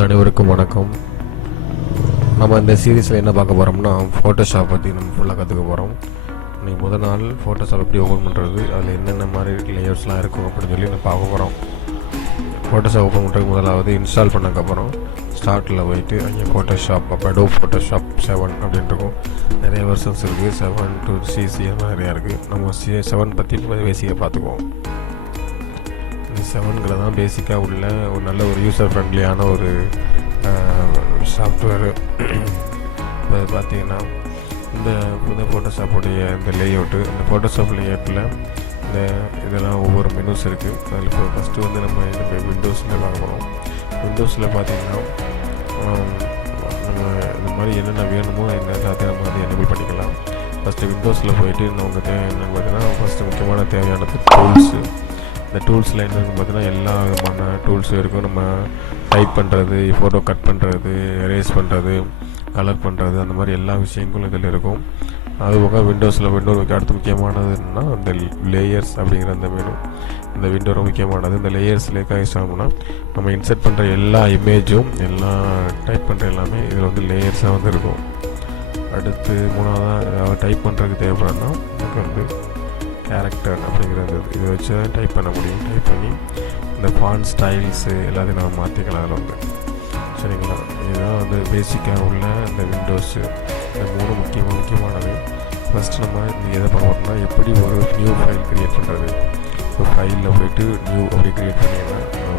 நண்பர்கள் அனைவருக்கும் வணக்கம். நம்ம இந்த சீரீஸில் என்ன பார்க்க போகிறோம்னா, ஃபோட்டோஷாப் பற்றி நம்ம ஃபுல்லாக கற்றுக்க போகிறோம். இன்றைக்கி முதல் நாள் ஃபோட்டோஷாப் எப்படி ஓப்பன் பண்ணுறது, அதில் என்னென்ன மாதிரி லேயர்ஸ்லாம் இருக்கும் அப்படின்னு சொல்லி நம்ம பார்க்க போகிறோம். ஃபோட்டோஷாப் ஓப்பன் பண்ணுறதுக்கு முதலாவது இன்ஸ்டால் பண்ணக்கப்புறம் ஸ்டார்ட்டில் போயிட்டு அங்கே ஃபோட்டோஷாப் அடோப் ஃபோட்டோஷாப் 7 அப்படின்னு இருக்கும். நிறைய வெர்ஷன்ஸ் இருக்குது, 7 to CC நிறையா இருக்குது. நம்ம 7 பற்றி பேசிக்காக பார்த்துக்குவோம். 7ங்கிறது தான் பேசிக்காக உள்ள ஒரு நல்ல ஒரு யூசர் ஃப்ரெண்ட்லியான ஒரு சாஃப்ட்வேரு. இப்போ பார்த்தீங்கன்னா இந்த ஃபோட்டோஷாப்புடைய இந்த லேஅவுட்டு, இந்த ஃபோட்டோஷாப் லேஅவுட்டில் இந்த இதெல்லாம் ஒவ்வொரு மெனுஸ் இருக்குது. அதில் இப்போ ஃபஸ்ட்டு நம்ம இந்த விண்டோஸில் பார்க்க போகிறோம். விண்டோஸில் பார்த்தீங்கன்னா நம்ம இந்த மாதிரி என்னென்ன வேணுமோ எல்லாத்தையும் நம்ம வந்து எனேபிள் பண்ணிக்கலாம். ஃபஸ்ட்டு விண்டோஸில் போயிட்டு நமக்கு என்னென்னு பார்த்தீங்கன்னா, ஃபஸ்ட்டு முக்கியமான தேவையானது டூல்ஸு. இந்த டூல்ஸில் என்னென்னு பார்த்தீங்கன்னா எல்லா விதமான டூல்ஸும் இருக்கும். நம்ம டைப் பண்ணுறது, ஃபோட்டோ கட் பண்ணுறது, எரேஸ் பண்ணுறது, கலர் பண்ணுறது, அந்த மாதிரி எல்லா விஷயங்களும் இதில் இருக்கும். அதுபோக விண்டோஸில் அடுத்து முக்கியமானதுன்னா இந்த லேயர்ஸ் அப்படிங்கிற அந்த மெனு. இந்த விண்டோ ரொம்ப முக்கியமானது. இந்த லேயர்ஸில் ஆகிட்டோம்னா நம்ம இன்சர்ட் பண்ணுற எல்லா இமேஜும் எல்லாம் டைப் பண்ணுற எல்லாமே இதில் லேயர்ஸாக இருக்கும். அடுத்து மூணாவதாக டைப் பண்ணுறதுக்கு தேவைப்படுறதுனா நமக்கு கேரக்டர் அப்படிங்கிறது இதை வச்சு டைப் பண்ண முடியும். டைப் பண்ணி இந்த ஃபாண்ட் ஸ்டைல்ஸு எல்லாத்தையும் நம்ம மாற்றிக்கலாம் அதில் சரிங்களா. இதுதான் பேசிக்காக உள்ள இந்த விண்டோஸு. இந்த மூணு முக்கியமானது. ஃபஸ்ட்டு நம்ம எதை பார்க்கணும்னா, எப்படி ஒரு நியூ ஃபைல் க்ரியேட் பண்ணுறது. இப்போ ஃபைலில் போய்ட்டு நியூ அப்படி க்ரியேட் பண்ணிங்கன்னா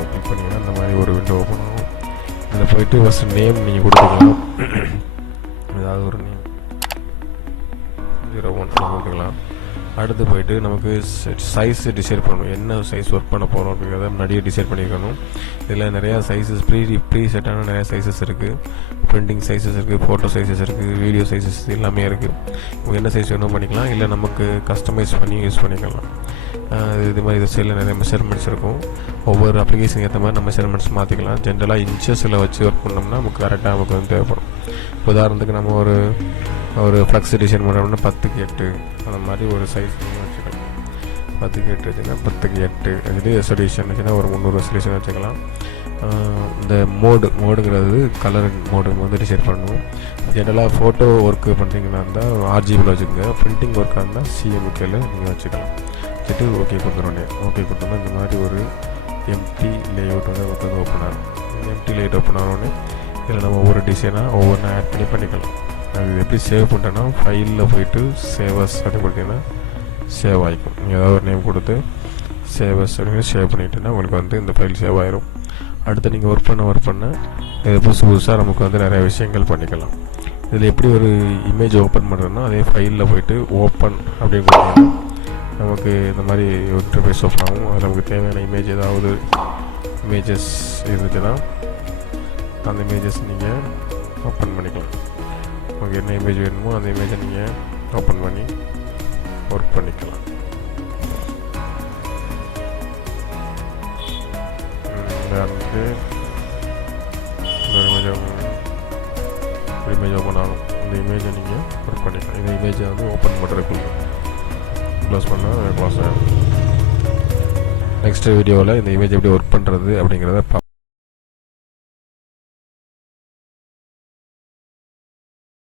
கிளிக் பண்ணிங்கன்னா இந்த மாதிரி ஒரு விண்டோ ஓப்பன் ஆகும். அதில் போய்ட்டு ஃபஸ்ட்டு நேம் நீங்கள் கொடுத்துக்கலாம். ஏதாவது ஒரு நேம் 01 கொடுத்துக்கலாம். அடுத்து போய்ட்டு நமக்கு சைஸு டிசைட் பண்ணணும். என்ன சைஸ் ஒர்க் பண்ண போகிறோம் அப்படிங்கிறத முன்னாடியே டிசைட் பண்ணியிருக்கணும். இதில் நிறையா சைஸஸ் ப்ரீ செட்டான நிறையா சைஸஸ் இருக்குது. பிரிண்டிங் சைஸஸ் இருக்குது, ஃபோட்டோ சைஸஸ் இருக்குது, வீடியோ சைஸஸ் எல்லாமே இருக்குது. நம்ம என்ன சைஸ் வேணும் பண்ணிக்கலாம், இல்லை நமக்கு கஸ்டமைஸ் பண்ணி யூஸ் பண்ணிக்கலாம். இது மாதிரி இது சைடில் நிறைய மெஷர்மெண்ட்ஸ் இருக்கும். ஒவ்வொரு அப்ளிகேஷன் ஏற்ற மாதிரி நம்ம மெஷர்மெண்ட்ஸ் மாற்றிக்கலாம். ஜென்ரலாக இன்ச்சஸில் வச்சு ஒர்க் பண்ணோம்னா நமக்கு கரெக்டாக நமக்கு தேவைப்படும். உதாரணத்துக்கு நம்ம ஒரு ஃப்ளக்ஸ் டிசைன் பண்ணுறோம்னா 10x8 அந்த மாதிரி ஒரு சைஸ் வச்சுக்கலாம். 10x8 வச்சுன்னா 10x8 இது ரெசல்யூஷன் வச்சுன்னா ஒரு 300 ரெசல்யூஷன் வச்சுக்கலாம். இந்த மோடுங்கிறது கலர் மோடு டிசைட் பண்ணணும். ஜென்ரலாக ஃபோட்டோ ஒர்க்கு பண்ணுறீங்கன்னா இருந்தால் RGBயில் வச்சுக்கோங்க. பிரிண்டிங் ஒர்க்காக இருந்தால் CMYKல நீங்கள் வச்சுக்கலாம். வச்சுட்டு ஓகே கொடுத்தோன்னா இந்த மாதிரி ஒரு எம்டி லேஅவுட் ஓப்பன் ஆகும். எம்டி லேஅவுட் ஓப்பன் ஆனோடனே இதில் நம்ம ஒவ்வொரு டிசைனாக ஒவ்வொன்றா ஆட் பண்ணிக்கலாம். அது எப்படி சேவ் பண்ணுறேன்னா, ஃபைலில் போய்ட்டு சேவஸ் அப்படின்னு கொடுத்தீங்கன்னா சேவ் ஆகிக்கும். நீங்கள் ஏதாவது ஒரு நேம் கொடுத்து சேவஸ் அப்படின்னு சேவ் பண்ணிட்டீங்கன்னா உங்களுக்கு இந்த ஃபைல் சேவ் ஆகிரும். அடுத்து நீங்கள் ஒர்க் பண்ண இது புதுசாக நமக்கு நிறைய விஷயங்கள் பண்ணிக்கலாம். இதில் எப்படி ஒரு இமேஜ் ஓப்பன் பண்ணுறோன்னா, அதே ஃபைலில் போய்ட்டு ஓப்பன் அப்படின்னு கொடுத்தீங்கன்னா நமக்கு இந்த மாதிரி ஒரு இன்டர்ஃபேஸ் ஓப்பன் ஆகும். அதில் நமக்கு தேவையான இமேஜஸ் இருந்துச்சுன்னா அந்த இமேஜஸ் நீங்கள் ஓப்பன் பண்ணிக்கலாம். உங்களுக்கு என்ன இமேஜ் வேணுமோ அந்த இமேஜை நீங்கள் ஓப்பன் பண்ணி ஒர்க் பண்ணிக்கலாம். இமேஜ் ஓப்பன் ஆகும். இந்த இமேஜை நீங்கள் ஒர்க் பண்ணிக்கலாம். இந்த இமேஜை ஓப்பன் பண்ணுறதுக்குள்ள க்ளோஸ் பண்ணால் க்ளோஸ் ஆகும். நெக்ஸ்ட் வீடியோவில் இந்த இமேஜ் எப்படி ஒர்க் பண்ணுறது அப்படிங்கிறத பார்ப்போம்.